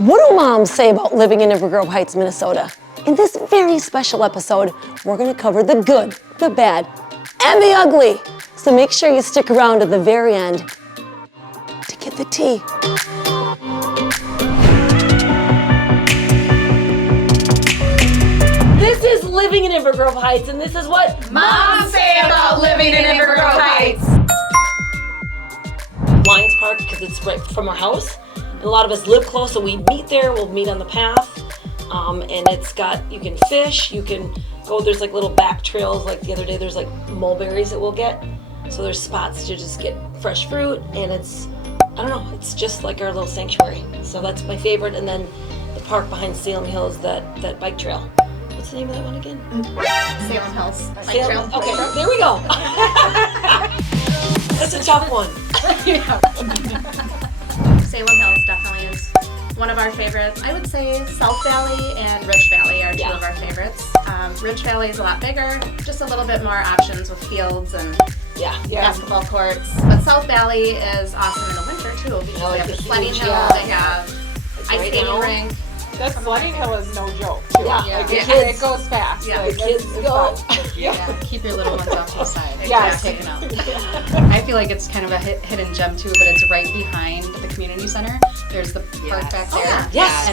What do moms say about living in Inver Grove Heights, Minnesota? In this very special episode, we're going to cover the good, the bad, and the ugly. So make sure you stick around to the very end to get the tea. This is living in Inver Grove Heights, and this is what Moms say about living in Inver Grove Heights. Lions Park, because it's right from our house. And a lot of us live close, so we meet there. We'll meet on the path. And it's got, you can fish, you can go, there's like little back trails. Like the other day, there's like mulberries that we'll get. So there's spots to just get fresh fruit, and it's, I don't know, it's just like our little sanctuary. So that's my favorite. And then the park behind Salem Hills, that bike trail. What's the name of that one again? Salem Hills Bike Trail. Okay, there we go. That's a tough one. Salem Hills definitely is one of our favorites. I would say South Valley and Rich Valley are two of our favorites. Rich Valley is a lot bigger, just a little bit more options with fields and basketball courts. But South Valley is awesome in the winter too, because they have the sledding hill, they have ice skating rink. That sledding hill is no joke, too. It goes fast. Yeah, like, the kids go. Keep your little ones off to the side. Yes. Taken out. I feel like it's kind of a hidden gem too, but it's right behind the community center. There's the park back there. Yes.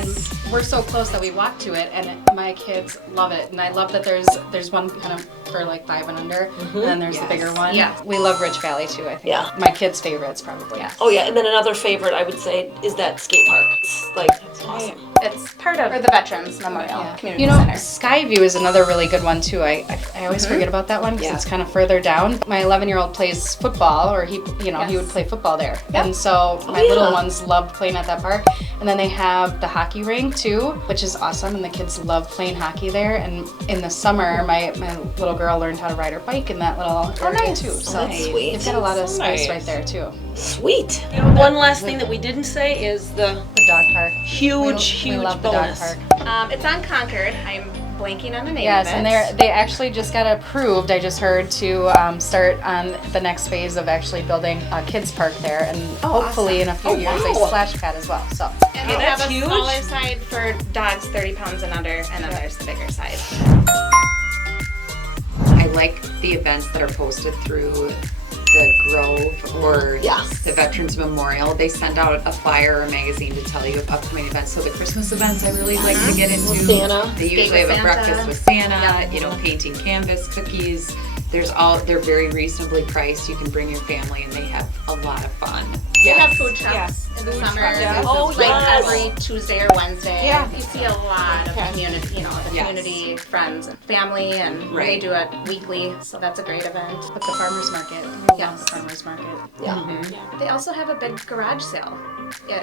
And we're so close that we walk to it, and my kids love it. And I love that there's one kind of for like 5 and under, and then there's the bigger one. Yeah. We love Rich Valley too, I think. Yeah. My kids' favorites probably. Yeah. Oh yeah, and then another favorite I would say is that skate park. It's like, it's awesome. It's part of the Veterans Memorial Community You know, Center. Skyview is another really good one too. I always forget about that one because it's kind of further down. My 11-year-old plays football, or he would play football there, and so my little ones loved playing at that park. And then they have the hockey rink too, which is awesome, and the kids love playing hockey there. And in the summer, my little girl learned how to ride her bike in that little area too. So that's sweet. they've got a lot of space right there too. Sweet. One last thing that we didn't say is the Dog park. huge We love the bonus. dog park. It's on Concord. I'm blanking on the name Yes, of it. and they actually just got approved, I just heard, to start on the next phase of actually building a kids park there, and hopefully in a few years a splash pad as well. So And they have a smaller side for dogs 30 pounds and under, and then there's the bigger side. I like the events that are posted through the Grove or the Veterans Memorial. They send out a flyer or a magazine to tell you of upcoming events. So the Christmas events I really like to get into. Santa. They usually have a breakfast with Santa, painting canvas, cookies. They're very reasonably priced. You can bring your family and they have a lot of fun. They have food trucks in the summer. Every Tuesday or Wednesday. Yeah. You see a lot of community, community friends and family, and they do it weekly, so that's a great event. with the farmers market. Yes. The farmers market. They also have a big garage sale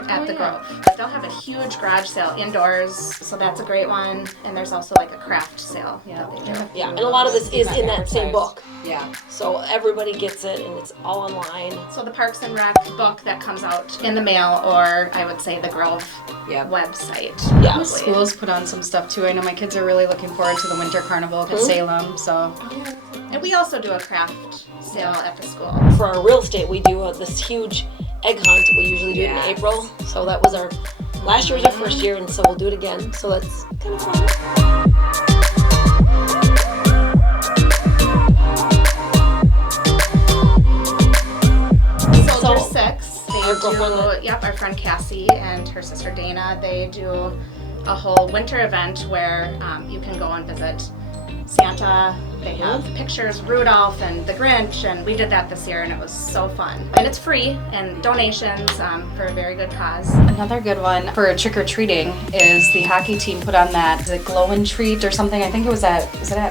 at the Grove. They'll have a huge garage sale indoors, so that's a great one. And there's also like a craft sale that they do. Yeah, and a lot of this is in that same book. Yeah. So everybody gets it, and it's all online. So the Parks and Rec book that comes out in the mail, or I would say the Grove website. Yeah. Schools put on some stuff too. I know my kids are really looking forward to the winter carnival at Salem. So And we also do a craft sale at the school. For our real estate, we do this huge egg hunt. We usually do it in April. So that was last year was our first year, and so we'll do it again. So that's kind of fun. Soldier 6, our friend Cassie and her sister Dana, they do a whole winter event where you can go and visit Santa. They have pictures, Rudolph and the Grinch, and we did that this year, and it was so fun. And it's free, and donations for a very good cause. another good one for trick-or-treating is the hockey team put on that glow and treat or something. I think it was at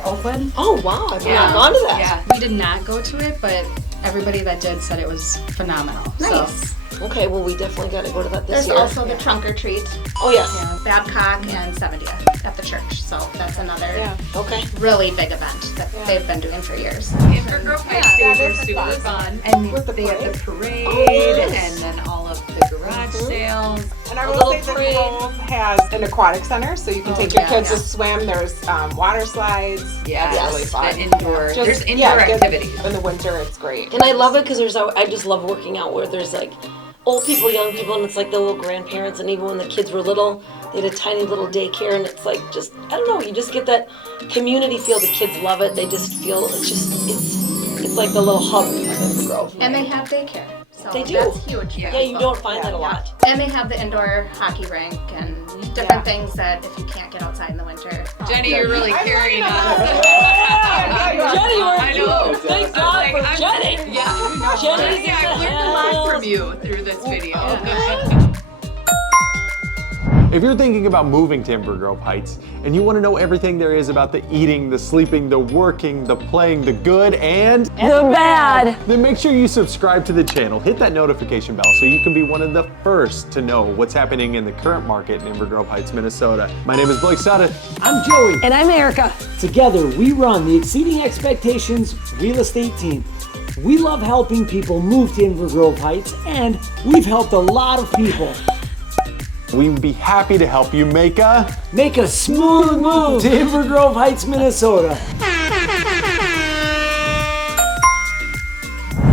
Oakwood? Oh wow, I've not gone to that. Yeah, we did not go to it, but everybody that did said it was phenomenal. Nice. So, Okay, well we definitely got to go to that this There's year. also the trunk or treat, Oh yes. Babcock and 70th at the church. So that's another Okay. really big event that they've been doing for years. Inver Grove Heights days are super fun. And With the they have parade. the parade yes. and then all of the garage sales. And I A will little say the parade. Grove has an aquatic center, so you can take your kids to swim. There's water slides. Yeah, It's really fun. and indoor. Just- There's indoor just activities. In the winter, it's great. And I love it because I just love working out where there's like old people, young people, and it's like the little grandparents, and even when the kids were little, they had a tiny little daycare, and it's like just, I don't know, you just get that community feel. The kids love it. They just feel, it's like the little hub of Inver Grove. And they have daycare. So They do. That's huge. Yeah, you don't find that a lot. And they have the indoor hockey rink and different things that if you can't get outside in the winter. Jenny, you're really carrying us. Jenny, I know. Thank God for Jenny. Yeah. Jenny's Jenny, in I the learned a lot house. from you through this video. If you're thinking about moving to Inver Grove Heights and you want to know everything there is about the eating, the sleeping, the working, the playing, the good, and The bad. then make sure you subscribe to the channel, hit that notification bell so you can be one of the first to know what's happening in the current market in Inver Grove Heights, Minnesota. My name is Blake Suddeth. I'm Joey. And I'm Erica. Together, we run the Exceeding Expectations Real Estate Team. We love helping people move to Inver Grove Heights, and we've helped a lot of people. We would be happy to help you make a smooth move to Inver Grove Heights, Minnesota.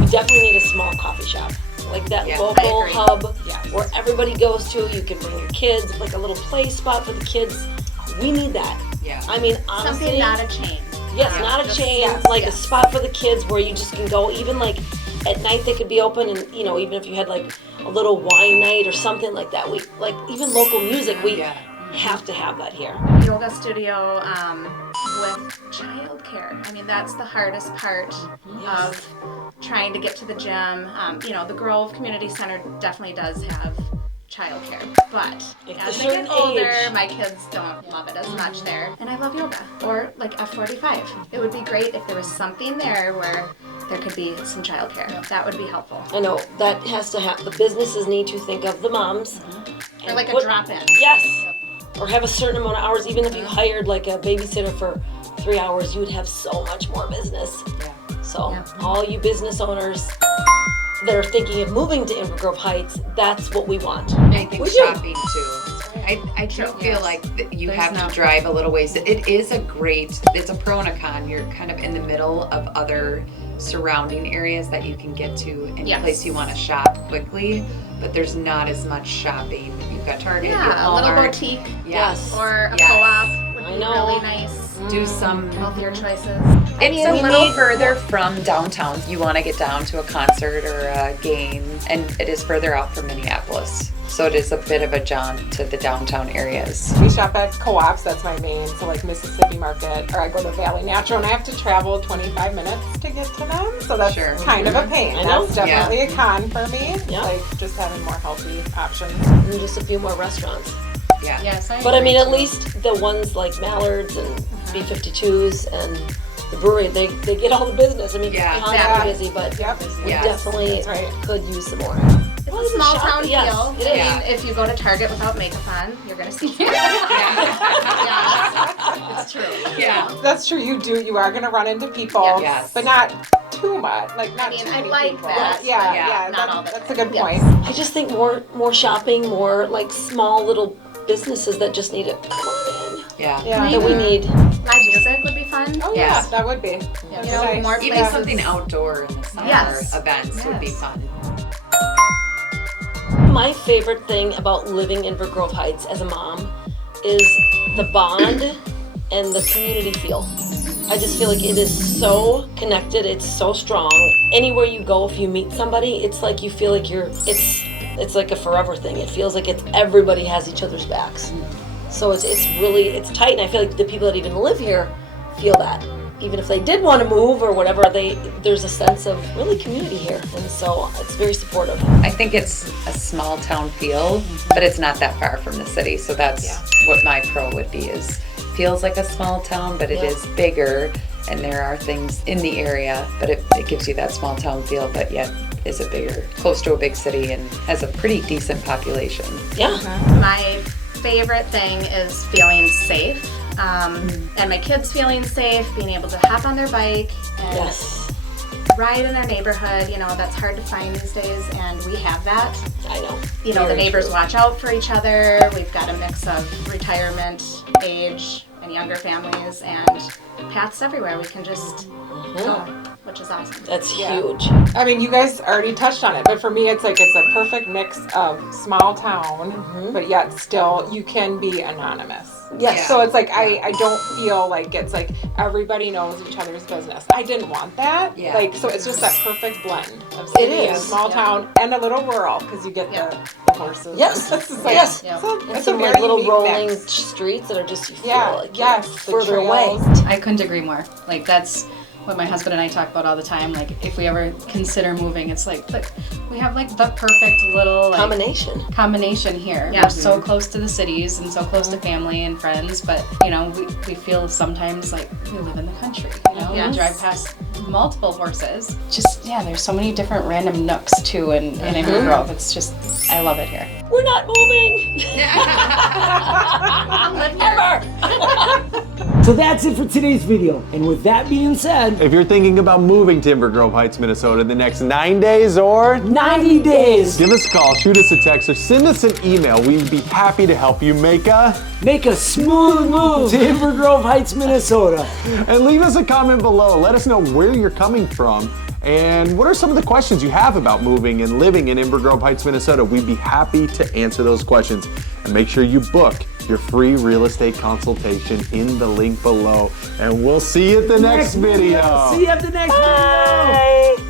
You definitely need a small coffee shop. Like that local hub where everybody goes to. You can bring your kids, like a little play spot for the kids. We need that. Yeah. I mean, honestly. Something not a chain. Yes, not a chain. Like a spot for the kids where you just can go. Even like at night they could be open, and even if you had like a little wine night or something like that. We like even local music. We have to have that here. Yoga studio with childcare. I mean, that's the hardest part of trying to get to the gym. The Grove Community Center definitely does have childcare, but as they get older, my kids don't love it as much there. And I love yoga, or like F45. It would be great if there was something there where there could be some childcare. That would be helpful. I know that has to happen. The businesses need to think of the moms. Or like a drop-in. Yes. Or have a certain amount of hours. Even if you hired like a babysitter for 3 hours, you would have so much more business. So all you business owners that are thinking of moving to Inver Grove Heights, that's what we want. I think shopping too. I do feel like you have to drive a little ways. It's a pro and a con. You're kind of in the middle of other surrounding areas that you can get to in place you want to shop quickly, but there's not as much shopping. You've got Target, a little boutique, or a co-op would be really nice. Do some healthier choices. It's a little further from downtown. You want to get down to a concert or a game, and it is further out from Minneapolis. So it is a bit of a jaunt to the downtown areas. We shop at co-ops, that's my main, so like Mississippi Market, or I go to Valley Natural, and I have to travel 25 minutes to get to them, so that's kind of a pain. That's definitely a con for me, like just having more healthy options. And just a few more restaurants. Yes, but I mean, at least the ones like Mallards and B-52s and the brewery, they get all the business. I mean, it's constantly busy, but we definitely could use some more. It's a small town feel. It is. I mean, if you go to Target without makeup on, you're gonna see. It's true. Yeah, that's true. You are gonna run into people, but not too much. Like not too many people. That. That's a good point. I just think more shopping, more like small little businesses that just need to come on in. That we need. Live music would be fun. Oh yeah, that would be. More even places. something outdoor in the summer events would be fun. My favorite thing about living in Inver Grove Heights as a mom is the bond and the community feel. I just feel like it is so connected. It's so strong. Anywhere you go, if you meet somebody, it's like you feel like it's like a forever thing. It feels like everybody has each other's backs. So it's tight, and I feel like the people that even live here feel that. Even if they did want to move or whatever, there's a sense of really community here, and so it's very supportive. I think it's a small town feel, but it's not that far from the city, so that's what my pro would be. Feels like a small town, but it is bigger, and there are things in the area, but it gives you that small town feel, but yet is close to a big city and has a pretty decent population. My favorite thing is feeling safe. And my kids feeling safe, being able to hop on their bike and ride in our neighborhood. That's hard to find these days, and we have that. I know. The neighbors watch out for each other. We've got a mix of retirement age and younger families, and paths everywhere. We can just go. which is awesome. That's Yeah. huge. I mean, you guys already touched on it, but for me, it's like it's a perfect mix of small town, but yet still you can be anonymous. Yes. So it's like I don't feel like it's like everybody knows each other's business. I didn't want that. Yeah. Like so, it's just that perfect blend of city and is. small town and a little rural because you get the horses. Yes. It's just like, Yes. Yeah. So And it's a some very like little unique rolling mix. streets that are just you feel Yeah. like Yes. you're the further away. trails. I couldn't agree more. Like that's what my husband and I talk about all the time. Like if we ever consider moving, it's like we have like the perfect little like, combination here. Yeah. We're so close to the cities and so close to family and friends, but you know, we feel sometimes like we live in the country. You know, Yes. we drive past multiple horses. Just there's so many different random nooks too in Inver Grove. It's just I love it here. We're not moving. I'll live here. Ever. So that's it for today's video. And with that being said, If you're thinking about moving to Inver Grove Heights, Minnesota in the next 9 days or 90 days. give us a call, shoot us a text, or send us an email. We'd be happy to help you make a Smooth move to Inver Grove Heights, Minnesota. and leave us a comment below. Let us know where you're coming from and what are some of the questions you have about moving and living in Inver Grove Heights, Minnesota. We'd be happy to answer those questions. And make sure you book your free real estate consultation in the link below. And we'll see you at the next video. See you at the next video. Bye.